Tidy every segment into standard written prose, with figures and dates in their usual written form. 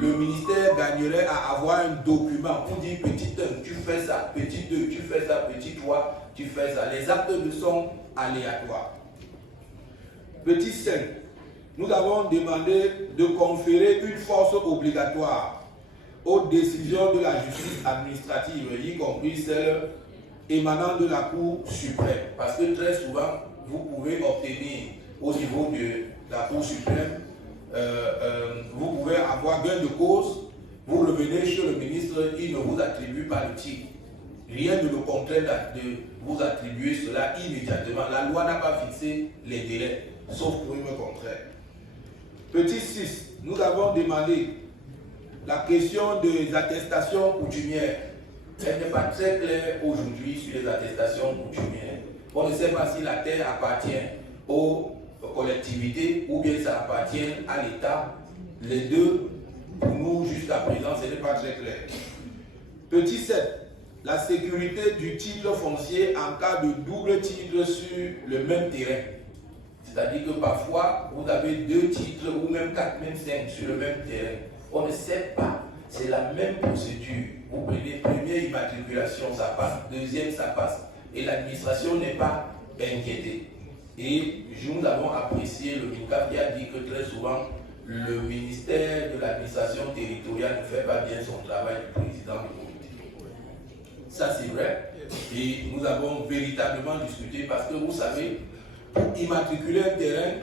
le ministère gagnerait à avoir un document pour dire petit 1, tu fais ça, petit 2, tu fais ça, petit 3, tu fais ça. Les actes sont aléatoires. Petit 5, nous avons demandé de conférer une force obligatoire aux décisions de la justice administrative, y compris celles émanant de la Cour suprême. Parce que très souvent, vous pouvez obtenir au niveau de la Cour suprême, vous pouvez avoir gain de cause, vous revenez chez le ministre, il ne vous attribue pas le titre. Rien ne le contraint de vous attribuer cela immédiatement. La loi n'a pas fixé les délais, sauf pour une contraire. Petit 6, nous avons demandé la question des attestations coutumières. Elle n'est pas très claire aujourd'hui sur les attestations coutumières. On ne sait pas si la terre appartient aux collectivités ou bien ça appartient à l'État. Les deux, pour nous, jusqu'à présent, ce n'est pas très clair. Petit 7, la sécurité du titre foncier en cas de double titre sur le même terrain. C'est-à-dire que parfois, vous avez 2 titres ou même 4, même 5 sur le même terrain. On ne sait pas. C'est la même procédure. Vous prenez première immatriculation, ça passe. Deuxième, ça passe. Et l'administration n'est pas inquiétée. Et nous avons apprécié le MINCAF qui a dit que très souvent, le ministère de l'administration territoriale ne fait pas bien son travail du président du comité. Ça, c'est vrai. Et nous avons véritablement discuté parce que vous savez, pour immatriculer un terrain,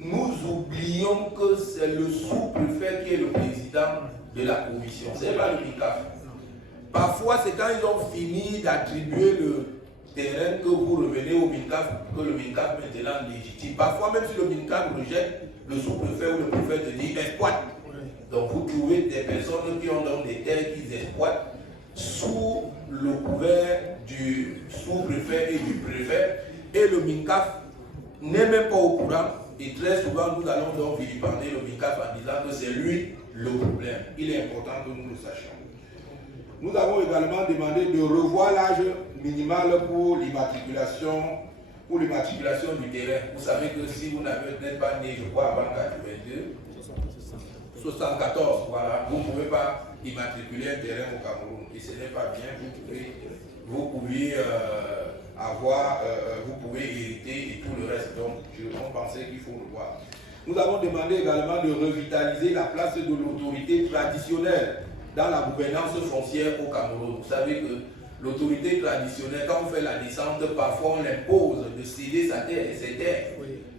nous oublions que c'est le sous-préfet qui est le président de la commission. Ce n'est pas le MINCAF. Parfois, c'est quand ils ont fini d'attribuer le terrain que vous revenez au MINCAF, que le MINCAF maintenant légitime. Parfois, même si le MINCAF rejette, le sous-préfet ou le préfet te dit exploite. Donc, vous trouvez des personnes qui ont donc des terres qu'ils exploitent sous le couvert du sous-préfet et du préfet. Et le MINCAF n'est même pas au courant. Et très souvent, nous allons donc vilipender le MINCAF en disant que c'est lui le problème. Il est important que nous le sachions. Nous avons également demandé de revoir l'âge minimal pour l'immatriculation du terrain. Vous savez que si vous n'êtes pas né, je crois, avant 82, 74, voilà, vous ne pouvez pas immatriculer un terrain au Cameroun. Et ce n'est pas bien, vous pouvez hériter et tout le reste. Donc, on pensait qu'il faut le voir. Nous avons demandé également de revitaliser la place de l'autorité traditionnelle dans la gouvernance foncière au Cameroun. Vous savez que l'autorité traditionnelle, quand on fait la descente, parfois on impose de céder sa terre et ses terres.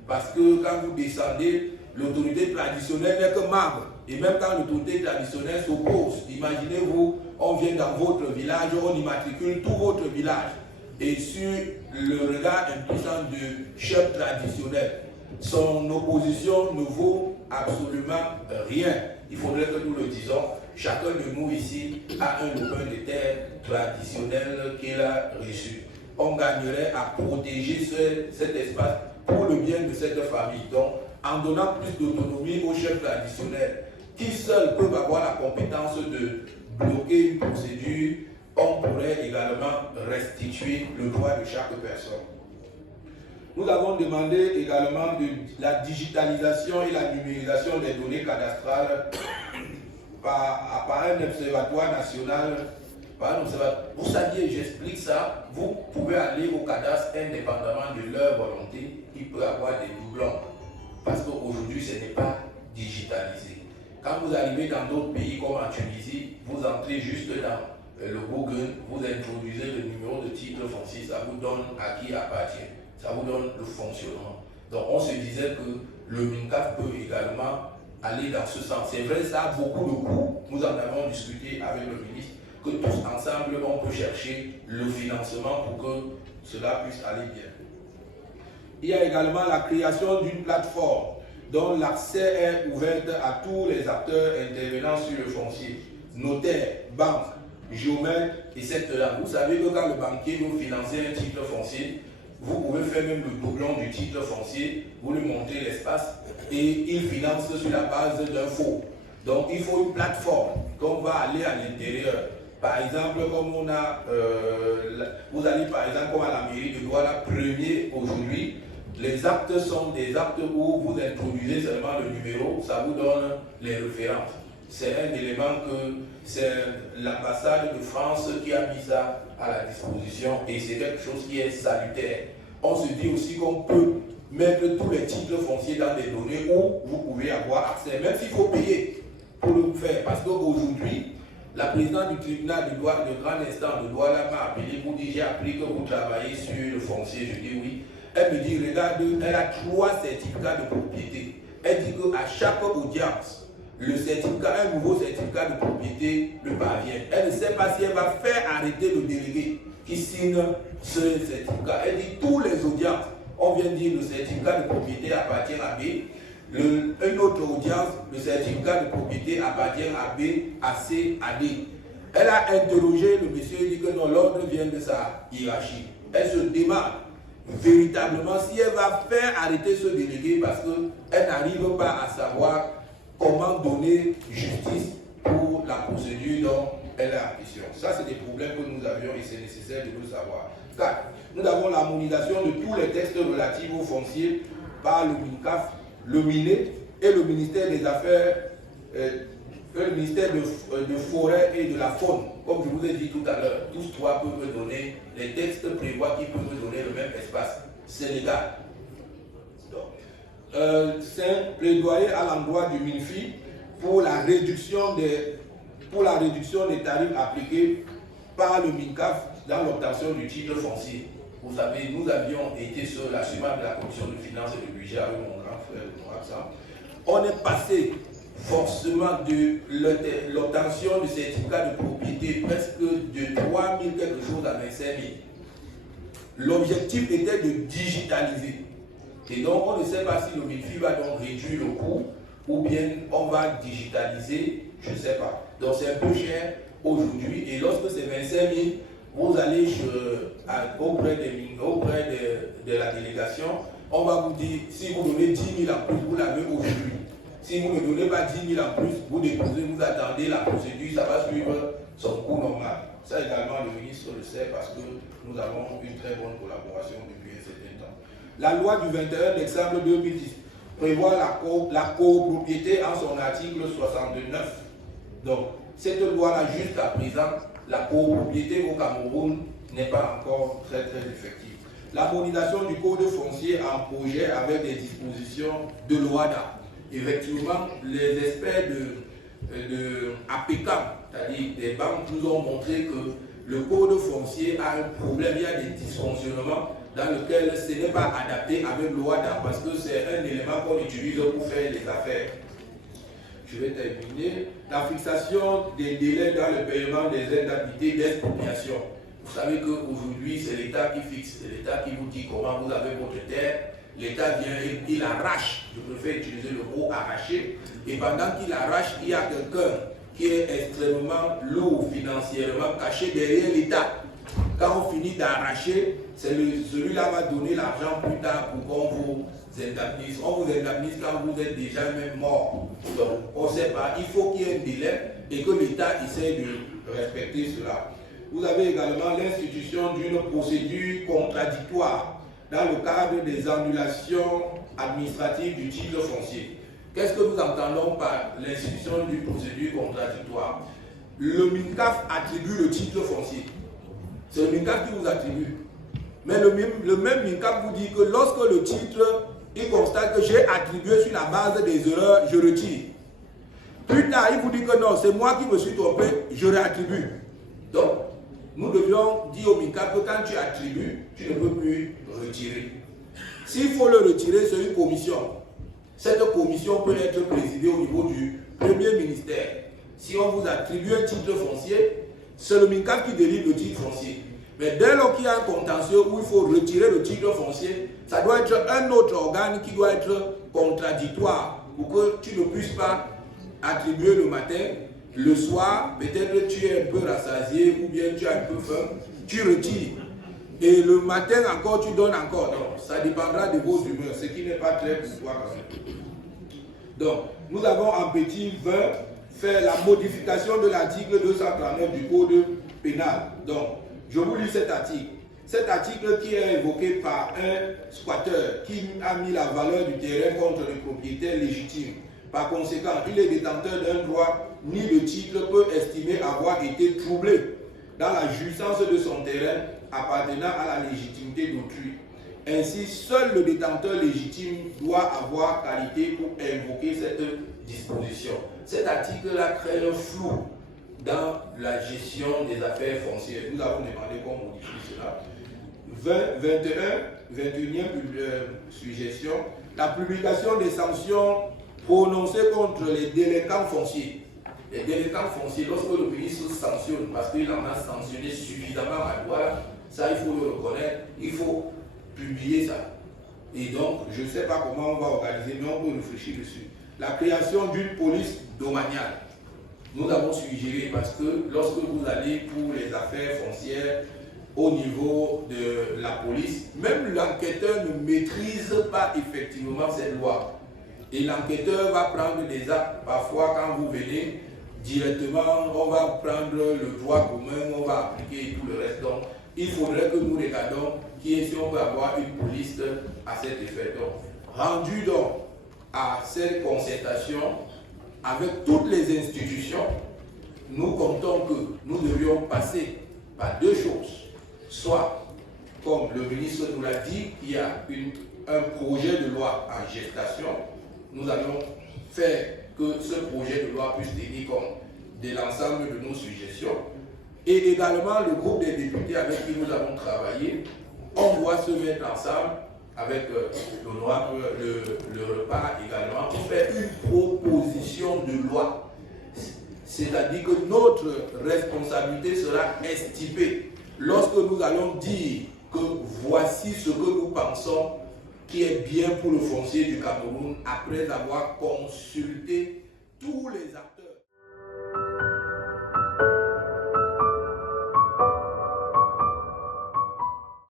Parce que quand vous descendez, l'autorité traditionnelle n'est que membre. Et même quand l'autorité traditionnelle s'oppose, imaginez-vous, on vient dans votre village, on immatricule tout votre village. Et sur le regard impuissant du chef traditionnel, son opposition ne vaut absolument rien. Il faudrait que nous le disions. Chacun de nous ici a un lopin de terre traditionnel qu'il a reçu. On gagnerait à protéger cet espace pour le bien de cette famille. Donc, en donnant plus d'autonomie aux chefs traditionnels, qui seuls peuvent avoir la compétence de bloquer une procédure, on pourrait également restituer le droit de chaque personne. Nous avons demandé également la digitalisation et la numérisation des données cadastrales par un observatoire national. Vous saviez, j'explique ça, vous pouvez aller au cadastre indépendamment de leur volonté, il peut y avoir des doublons. Parce qu'aujourd'hui, ce n'est pas digitalisé. Quand vous arrivez dans d'autres pays comme en Tunisie, vous entrez juste dans le Google, vous introduisez le numéro de titre foncier, ça vous donne à qui appartient, ça vous donne le fonctionnement. Donc on se disait que le MINCAF peut également aller dans ce sens. C'est vrai, ça a beaucoup de coûts. Nous en avons discuté avec le ministre, que tous ensemble, on peut chercher le financement pour que cela puisse aller bien. Il y a également la création d'une plateforme dont l'accès est ouvert à tous les acteurs intervenant sur le foncier, notaires, banques, géomètres, etc. Vous savez que quand le banquier veut financer un titre foncier, vous pouvez faire même le doublon du titre foncier, vous lui montrez l'espace et il finance sur la base d'un faux. Donc il faut une plateforme qu'on va aller à l'intérieur. Par exemple, comme on a, vous allez par exemple comme à la mairie de Douala, premier aujourd'hui, les actes sont des actes où vous introduisez seulement le numéro, ça vous donne les références. c'est un élément que c'est l'ambassade de France qui a mis ça à la disposition et c'est quelque chose qui est salutaire. On se dit aussi qu'on peut mettre tous les titres fonciers dans des données où vous pouvez avoir accès, même s'il faut payer pour le faire. Parce qu'aujourd'hui, la présidente du tribunal de grande instance de Douala m'a appelé pour dire j'ai appris que vous travaillez sur le foncier. Je dis oui. Elle me dit regarde, elle a 3 certificats de propriété. Elle dit qu'à chaque audience, le certificat, un nouveau certificat de propriété le parvient. Elle ne sait pas si elle va faire arrêter le délégué qui signe ce certificat. Elle dit tous les audiences, on vient dire le certificat de propriété appartient à B. Une autre audience, le certificat de propriété appartient à B, à C, à D. Elle a interrogé le monsieur et dit que non, l'ordre vient de sa hiérarchie. Elle se demande véritablement si elle va faire arrêter ce délégué parce qu'elle n'arrive pas à savoir comment donner justice pour la procédure dont elle est en question. Ça, c'est des problèmes que nous avions et c'est nécessaire de le savoir. 4. Nous avons l'harmonisation de tous les textes relatifs aux fonciers par le MINCAF, le MINE et le ministère des Affaires, le ministère de Forêt et de la Faune. Comme je vous ai dit tout à l'heure, tous 3 peuvent donner, les textes prévoient qu'ils peuvent donner le même espace. C'est légal. C'est un plaidoyer à l'endroit du MINFI pour la réduction des tarifs appliqués par le MINCAF dans l'obtention du titre foncier. Vous savez, nous avions été sur la chemin de la commission de finances et de budget avec mon grand frère, mon absent. On est passé forcément de l'obtention du certificat de propriété presque de 3 000 quelque chose à 25 000. L'objectif était de digitaliser. Et donc, on ne sait pas si le MINFI va donc réduire le coût ou bien on va digitaliser, je ne sais pas. Donc, c'est un peu cher aujourd'hui. Et lorsque c'est 25 000, vous allez auprès de la délégation, on va vous dire, si vous donnez 10 000 en plus, vous l'avez aujourd'hui. Si vous ne donnez pas 10 000 en plus, vous déposez, vous attendez la procédure, ça va suivre son cours normal. Ça également, le ministre le sait parce que nous avons une très bonne collaboration depuis un certain temps. La loi du 21 décembre 2010 prévoit la copropriété en son article 69. Donc, cette loi-là, jusqu'à présent, la copropriété au Cameroun n'est pas encore très effective. L'harmonisation du code foncier en projet avec des dispositions de l'OADA. Effectivement, les experts de APECAM, c'est-à-dire des banques, nous ont montré que le code foncier a un problème, il y a des dysfonctionnements dans lesquels ce n'est pas adapté avec l'OADA parce que c'est un élément qu'on utilise pour faire les affaires. Je vais terminer. La fixation des délais dans le paiement des indemnités d'expropriation. Vous savez qu'aujourd'hui, c'est l'État qui fixe, c'est l'État qui vous dit comment vous avez votre terre. L'État vient et il arrache, je préfère utiliser le mot arracher, et pendant qu'il arrache, il y a quelqu'un qui est extrêmement lourd financièrement, caché derrière l'État. Quand on finit d'arracher, celui-là va donner l'argent plus tard pour qu'on vous indemnise. On vous indemnise quand vous êtes déjà même mort. Donc, on ne sait pas, il faut qu'il y ait un délai et que l'État essaie de respecter cela. Vous avez également l'institution d'une procédure contradictoire dans le cadre des annulations administratives du titre foncier. Qu'est-ce que nous entendons par l'institution d'une procédure contradictoire? Le MINCAF attribue le titre foncier. C'est le MINCAF qui vous attribue. Mais le même MINCAF vous dit que lorsque le titre, il constate que j'ai attribué sur la base des erreurs, je retire. Plus tard, il vous dit que non, c'est moi qui me suis trompé, je réattribue. Donc, nous devions dire au MINCAF que quand tu attribues, tu ne peux plus retirer. S'il faut le retirer, c'est une commission. Cette commission peut être présidée au niveau du premier ministère. Si on vous attribue un titre foncier, c'est le MINCAF qui délivre le titre foncier. Mais dès lors qu'il y a un contentieux où il faut retirer le titre foncier, ça doit être un autre organe qui doit être contradictoire pour que tu ne puisses pas attribuer le matin. Le soir, peut-être tu es un peu rassasié ou bien tu as un peu faim, tu retires. Et le matin encore, tu donnes encore. Donc, ça dépendra de vos humeurs, ce qui n'est pas très pour toi quand même. Donc, nous avons en petit 20 fait la modification de l'article 239 du Code pénal. Donc, je vous lis cet article. Cet article qui est évoqué par un squatteur qui a mis la valeur du terrain contre le propriétaire légitime Par conséquent, il est détenteur d'un droit ni de titre peut estimer avoir été troublé dans la jouissance de son terrain appartenant à la légitimité d'autrui. Ainsi, seul le détenteur légitime doit avoir qualité pour invoquer cette disposition. Cet article-là crée un flou dans la gestion des affaires foncières. Nous avons demandé qu'on modifie cela. 21e suggestion, la publication des sanctions prononcées contre les délinquants fonciers. Les délinquants fonciers, lorsque le ministre sanctionne, parce qu'il en a sanctionné suffisamment à loi, ça il faut le reconnaître, il faut publier ça. Et donc, je ne sais pas comment on va organiser, mais on peut réfléchir dessus. La création d'une police domaniale. Nous avons suggéré, parce que lorsque vous allez pour les affaires foncières au niveau de la police, même l'enquêteur ne maîtrise pas effectivement cette loi. Et l'enquêteur va prendre des actes, parfois quand vous venez, directement, on va prendre le droit commun, on va appliquer tout le reste. Donc, il faudrait que nous regardions si on peut avoir une police à cet effet. Donc, rendu donc à cette concertation avec toutes les institutions, nous comptons que nous devions passer par deux choses. Soit, comme le ministre nous l'a dit, il y a un projet de loi en gestation. Nous allons faire que ce projet de loi puisse tenir compte de l'ensemble de nos suggestions. Et également, le groupe des députés avec qui nous avons travaillé, on doit se mettre ensemble avec l'honorable le repas également pour faire une proposition de loi. C'est-à-dire que notre responsabilité sera estipée lorsque nous allons dire que voici ce que nous pensons qui est bien pour le foncier du Cameroun après avoir consulté tous les acteurs.